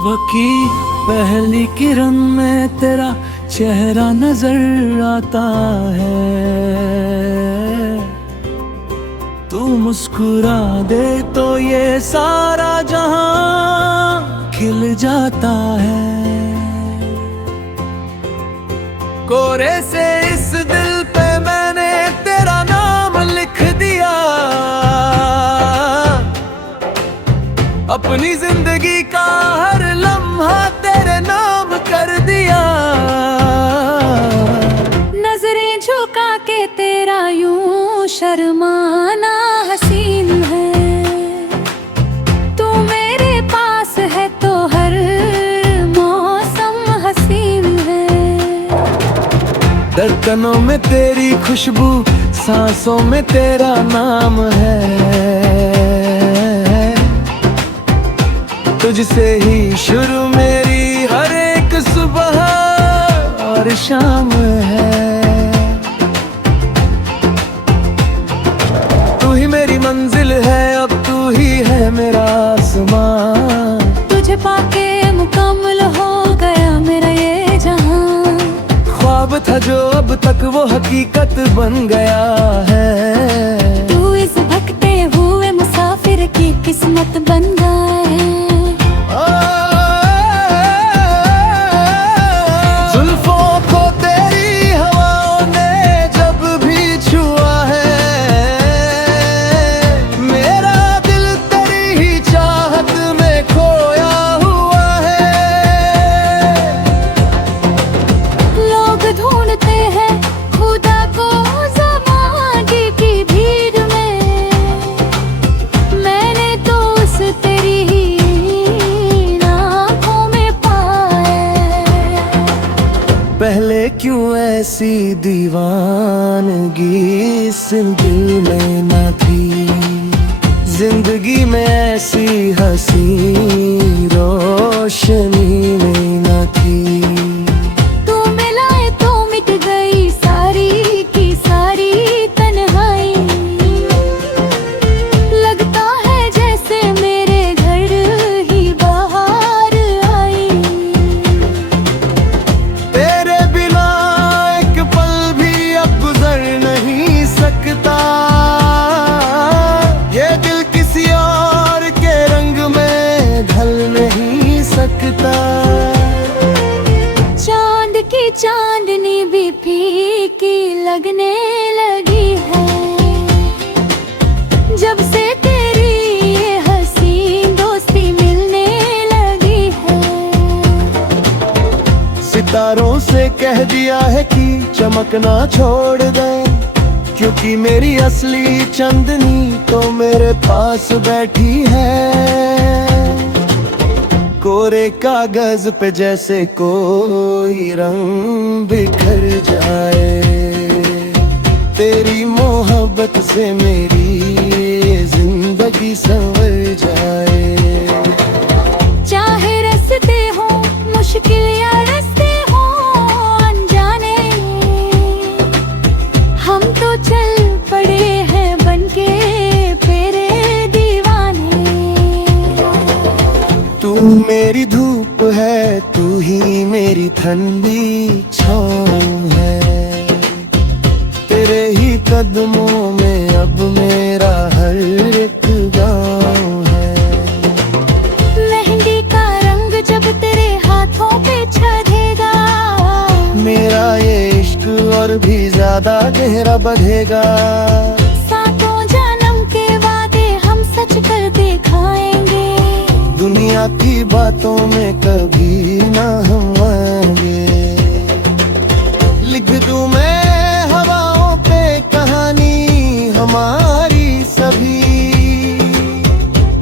सुबह की पहली किरण में तेरा चेहरा नजर आता है। तू मुस्कुरा दे तो ये सारा जहां खिल जाता है। कोरे से इस दिल पे मैंने तेरा नाम लिख दिया, अपनी जिंदगी का हर लम्हा तेरे नाम कर दिया। नजरें झुका के तेरा यूं शर्माना हसीन है। तू मेरे पास है तो हर मौसम हसीन है। धड़कनों में तेरी खुशबू, सांसों में तेरा नाम है। तुझसे ही शुरू मेरी हर एक सुबह और शाम है। तू ही मेरी मंजिल है, अब तू ही है मेरा आसमां। तुझे पाके मुकम्मल हो गया मेरा ये जहां। ख्वाब था जो अब तक वो हकीकत बन गया है। तू इस भटकते हुए मुसाफिर की किस्मत बन गया है। जुल्फों को तेरी हवाओं ने जब भी छुआ है, मेरा दिल तेरी ही चाहत में खोया हुआ है। लोग ढूंढते हैं खुदा को ज़माने की भीड़ में, मैंने तो उस तेरी ही पहले क्यों ऐसी दीवानगी इस दिल में न थी। जिंदगी में ऐसी हंसी रोशनी में न थी। तू मिलाए तो मिट गई सारी की सारी तन्हाई। लगता है जैसे मेरे घर ही बाहर आई। ये दिल किसी और के रंग में ढल नहीं सकता। चांद की चांदनी भी फीकी लगने लगी है, जब से तेरी ये हसीन दोस्ती मिलने लगी है। सितारों से कह दिया है कि चमकना छोड़ दे, क्योंकि मेरी असली चंदनी तो मेरे पास बैठी है। कोरे कागज पे जैसे कोई रंग बिखर जाए, तेरी मोहब्बत से मेरी जिंदगी संवर जाए। चाहे रास्ते हो मुश्किल या रास्ते हो अनजाने, हम तो चल पड़े हैं बनके तेरे दीवाने। तू मेरी धूप है, तू ही मेरी ठंडी छाँव है। तेरे ही कदमों में अब मेरा हर एक गाँव है। मेहंदी का रंग जब तेरे हाथों पे छेदेगा, मेरा ये इश्क और भी ज्यादा गहरा बढ़ेगा। सातों जन्म के वादे हम सच कर दिखाएंगे। दुनिया की बातों में कभी ना हम आएंगे। लिख दूं मैं हवाओं पे कहानी हमारी सभी।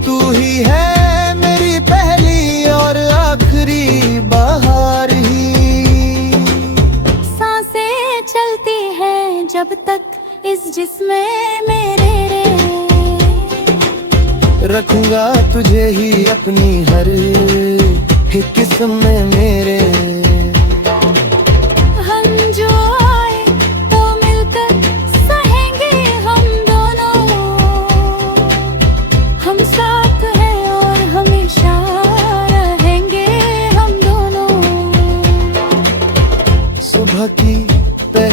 तू ही है मेरी पहली और आखिरी बहार ही। सांसें चलती हैं जब तक इस जिस्म मेरे रे। रखूंगा तुझे ही अपनी हर एक किस्म में मेरे। हम जो आए तो मिलकर सहेंगे हम दोनों। हम साथ हैं और हमेशा रहेंगे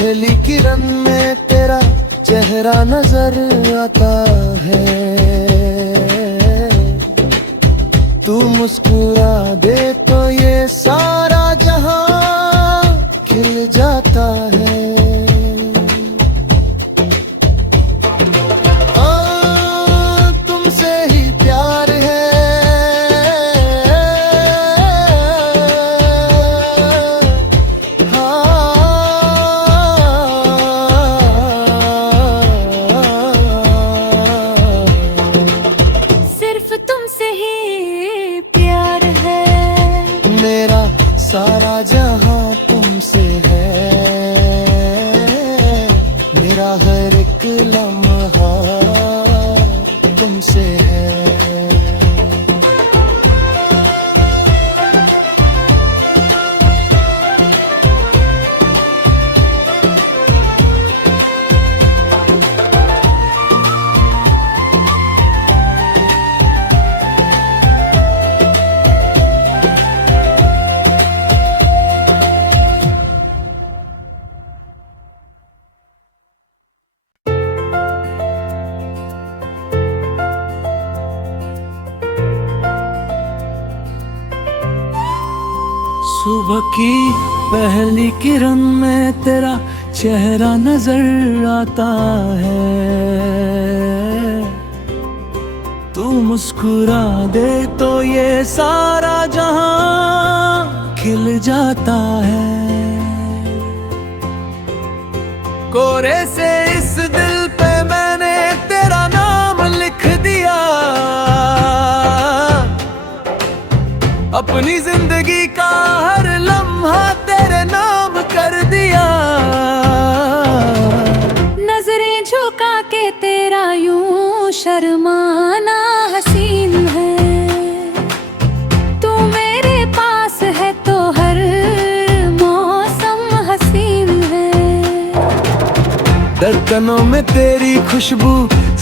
पहली किरण में तेरा चेहरा नजर आता है। तू मुस्कुरा दे तो ये सारा जहां खिल जाता है। तुमसे ही प्यार है, सिर्फ तुमसे ही प्यार है। मेरा सारा जहां तुमसे है। मेरा हर एक लम्हा तुमसे है। सुबह की पहली किरण में तेरा चेहरा नजर आता है। तू मुस्कुरा दे तो ये सारा जहां खिल जाता है। कोरे से इस दिल पे मैंने तेरा नाम लिख दिया। अपनी जिंदगी का हर लम्हा तेरे नाम कर दिया। नजरें झुका के तेरा यूं शर्माना हसीन है। तू मेरे पास है तो हर मौसम हसीन है। धड़कनों में तेरी खुशबू,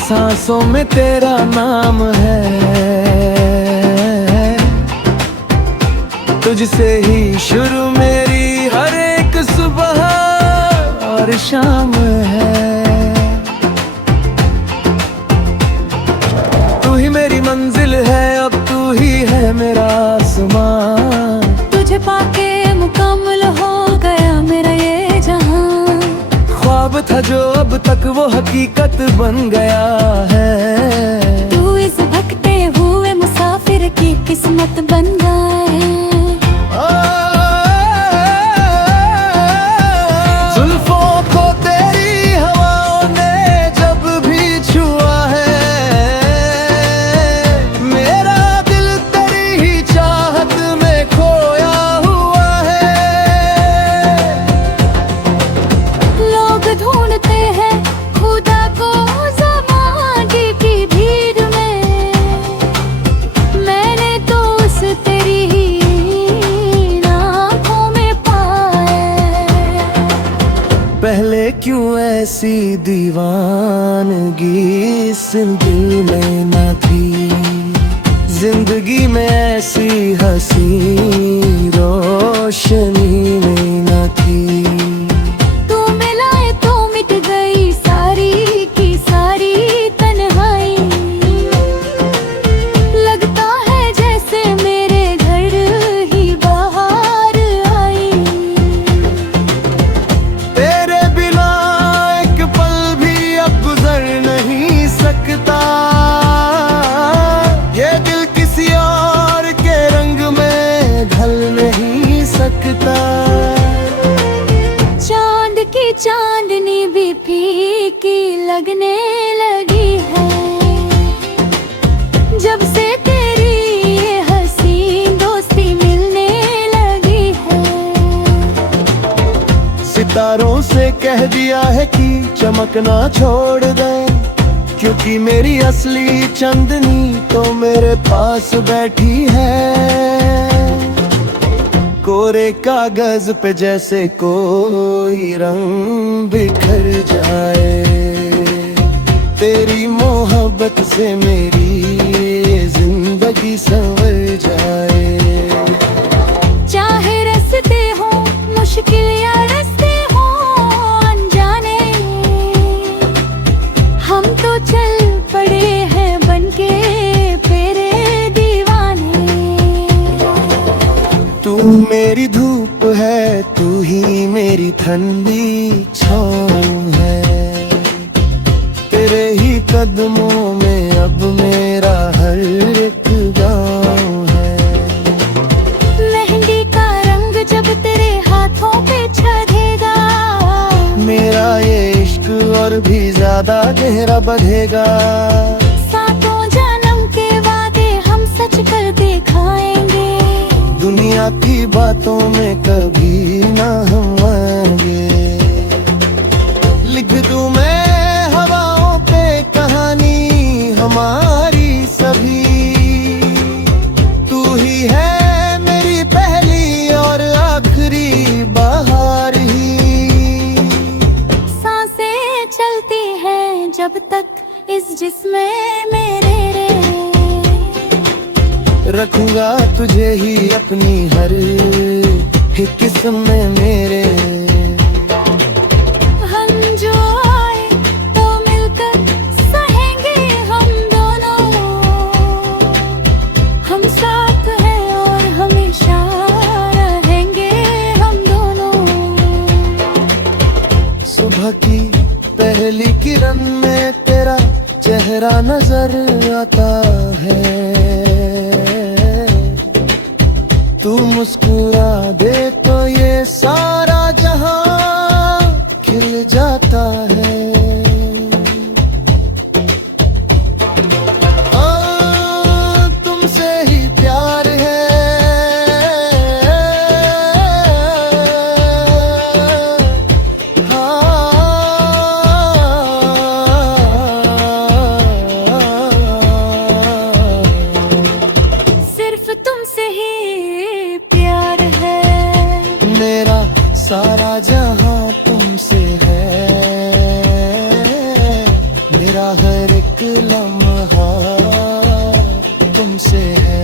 सांसों में तेरा नाम है। तुझसे ही शुरू मेरी हर एक सुबह और शाम है। तू ही मेरी मंजिल है, अब तू ही है मेरा आसमां। तुझे पाके मुकम्मल हो गया मेरा ये जहां। ख्वाब था जो अब तक वो हकीकत बन गया है। तू इस भटके हुए मुसाफिर की किस्मत बन गया है। जुल्फों को तेरी हवाओं ने जब भी छुआ है। मेरा दिल तेरी ही चाहत में खोया हुआ है। लोग ढूंढते हैं खुदा को ज़माने की भीड़ में। मैंने तो उस तेरी ही आँखों में पाया। पहले क्यों ऐसी दीवानगी इस दिल में न थी। जिंदगी में ऐसी हंसी रोशनी में न थी। तू मिलाए तो मिट गई सारी की सारी तन्हाई। लगता है जैसे मेरे घर ही बाहर आई। तेरे बिना एक पल भी अब गुजर नहीं सकता। ये दिल किसी और के रंग में ढल नहीं सकता। चांद की चांदनी भी फीकी लगने लगी है। जब से तेरी ये हसीन दोस्ती मिलने लगी है। सितारों से कह दिया है कि चमकना छोड़ दे। क्योंकि मेरी असली चांदनी तो मेरे पास बैठी है। कोरे कागज पे जैसे कोई रंग बिखर जाए। तेरी मोहब्बत से मेरी जिंदगी संवर जाए। चाहे रास्ते हो मुश्किल या रास्ते हो ठंडी छाँव है। तेरे ही कदमों में अब मेरा हर एक गाँव है। मेहंदी का रंग जब तेरे हाथों पे चढ़ेगा, मेरा ये इश्क और भी ज्यादा गहरा बढ़ेगा। सातों जन्म के वादे हम सच कर दिखाएंगे। दुनिया की बातों में कभी ना हम आएंगे। लिख दूं मैं हवाओं पे कहानी हमारी सभी। तू ही है मेरी पहली और आखिरी बहार ही। सांसें चलती हैं जब तक इस जिस्म में मेरे रे। रखूंगा तुझे ही अपनी हर एक किस्म में मेरे। हम जो आए तो मिलकर सहेंगे हम दोनों। हम साथ हैं और हमेशा रहेंगे हम दोनों। सुबह की पहली किरण में तेरा चेहरा नजर आता है। तू मुस्कुरा दे तो ये सारा जहां खिल जाता है। तुमसे ही प्यार है। सिर्फ तुमसे ही प्यार है। मेरा सारा जहां तुमसे है। मेरा हर एक लम्हा तुमसे है।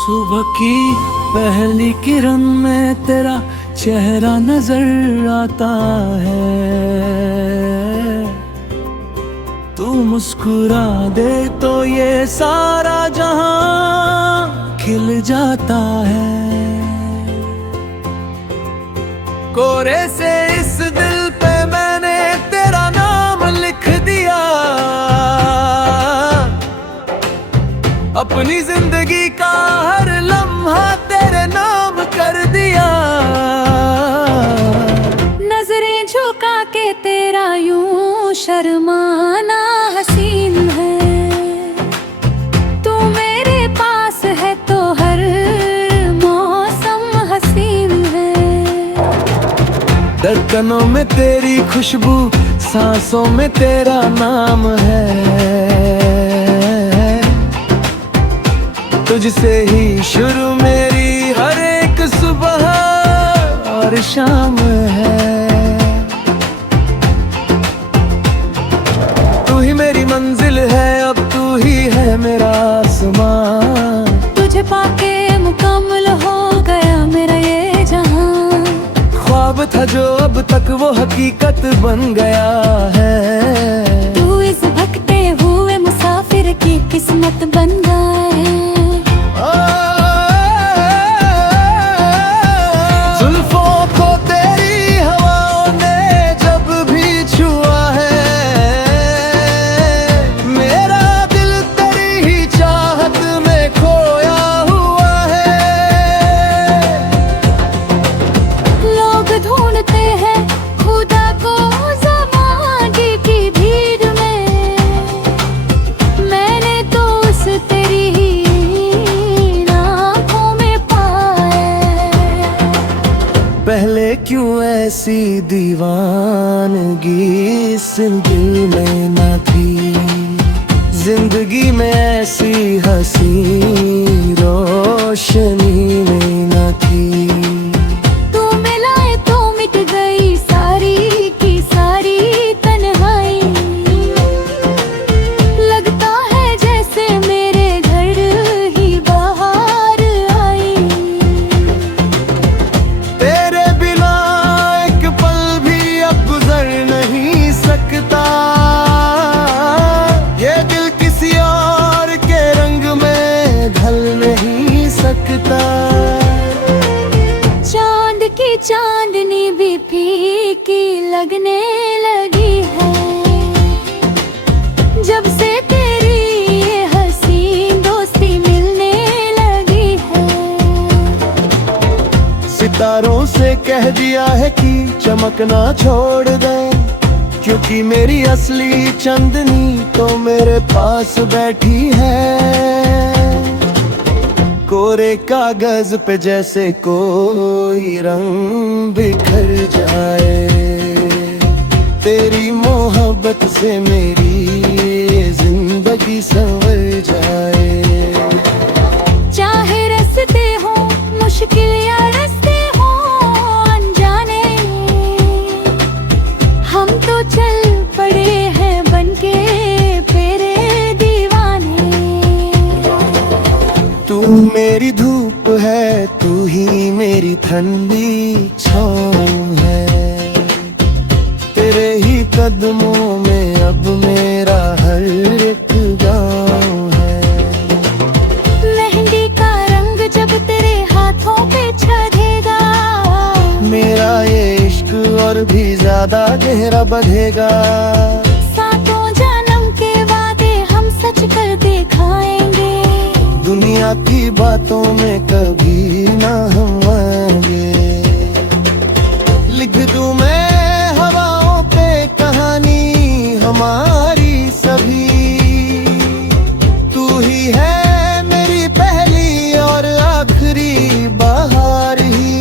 सुबह की पहली किरण में तेरा चेहरा नजर आता है। तू मुस्कुरा दे तो ये सारा जहां खिल जाता है। कोरे से इस दिल पे मैंने तेरा नाम लिख दिया। अपनी जिंदगी का हर लम्हा तेरे नाम कर दिया। नजरें झुका के तेरा यूं शर्माना हसीन है। तू मेरे पास है तो हर मौसम हसीन है। धड़कनों में तेरी खुशबू, सांसों में तेरा नाम है। तुझसे ही शुरू मेरी हर एक सुबह और शाम है। तू ही मेरी मंजिल है, अब तू ही है मेरा आसमां। तुझे पाके मुकम्मल हो गया मेरा ये जहां। ख्वाब था जो अब तक वो हकीकत बन गया है। तू इस भटके हुए मुसाफिर की किस्मत बन गया है। जुल्फों को तेरी हवाओं ने जब भी छुआ है। मेरा दिल तेरी ही चाहत में खोया हुआ है। लोग ढूंढते हैं खुदा को ज़माने की भीड़ में। मैंने तो उस तेरी ही आँखों में पाया। पहले क्यों ऐसी दीवानगी इस दिल में न थी। जिंदगी में ऐसी हंसी रोशनी नहीं न थी। तू मिलाए तो मिट गई सारी की सारी तन्हाई। लगता है जैसे मेरे घर ही बाहर आई। तेरे बिना एक पल भी अब गुजर नहीं सकता। ये दिल किसी और के रंग में ढल नहीं सकता। चांद की चांदनी भी फीकी लगने लगी है जब से तेरी ये हसीन दोस्ती मिलने लगी है। सितारों से कह दिया है कि चमकना छोड़ दे, क्योंकि मेरी असली चंदनी तो मेरे पास बैठी है। कोरे कागज पे जैसे कोई रंग बिखर जाए, तेरी मोहब्बत से मेरी जिंदगी संवर जाए। चाहे रास्ते हो मुश्किल या रास्ते हो अनजाने, हम तो चल पड़े हैं बनके तेरे दीवाने। तू मेरी धूप है, तू ही मेरी ठंडी छाँव है। तेरे ही कदमों में अब मेरा हर एक गाँव है। मेहंदी का रंग जब तेरे हाथों पे छेदेगा, मेरा ये इश्क और भी ज्यादा गहरा बढ़ेगा। सातों जन्म के वादे हम सच कर दिखाएंगे। दुनिया की बातों में कभी ना हम आएंगे। लिख दूं मैं हवाओं पे कहानी हमारी सभी। तू ही है मेरी पहली और आखिरी बहार ही।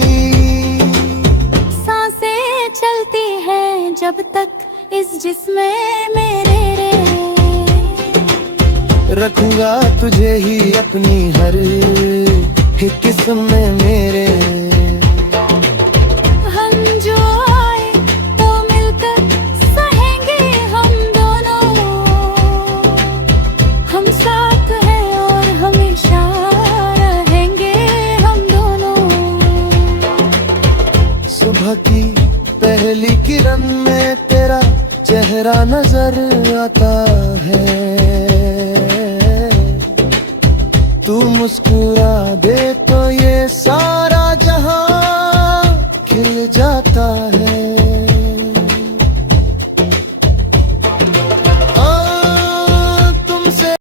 सांसें चलती हैं जब तक इस जिस्म में मेरे रे। रखूंगा तुझे ही अपनी हर एक किस्म में मेरे। हम जो आए तो मिलकर सहेंगे हम दोनों। हम साथ हैं और हमेशा रहेंगे हम दोनों। सुबह की पहली किरण में तेरा चेहरा नजर आता है। तू मुस्कुरा दे तो ये सारा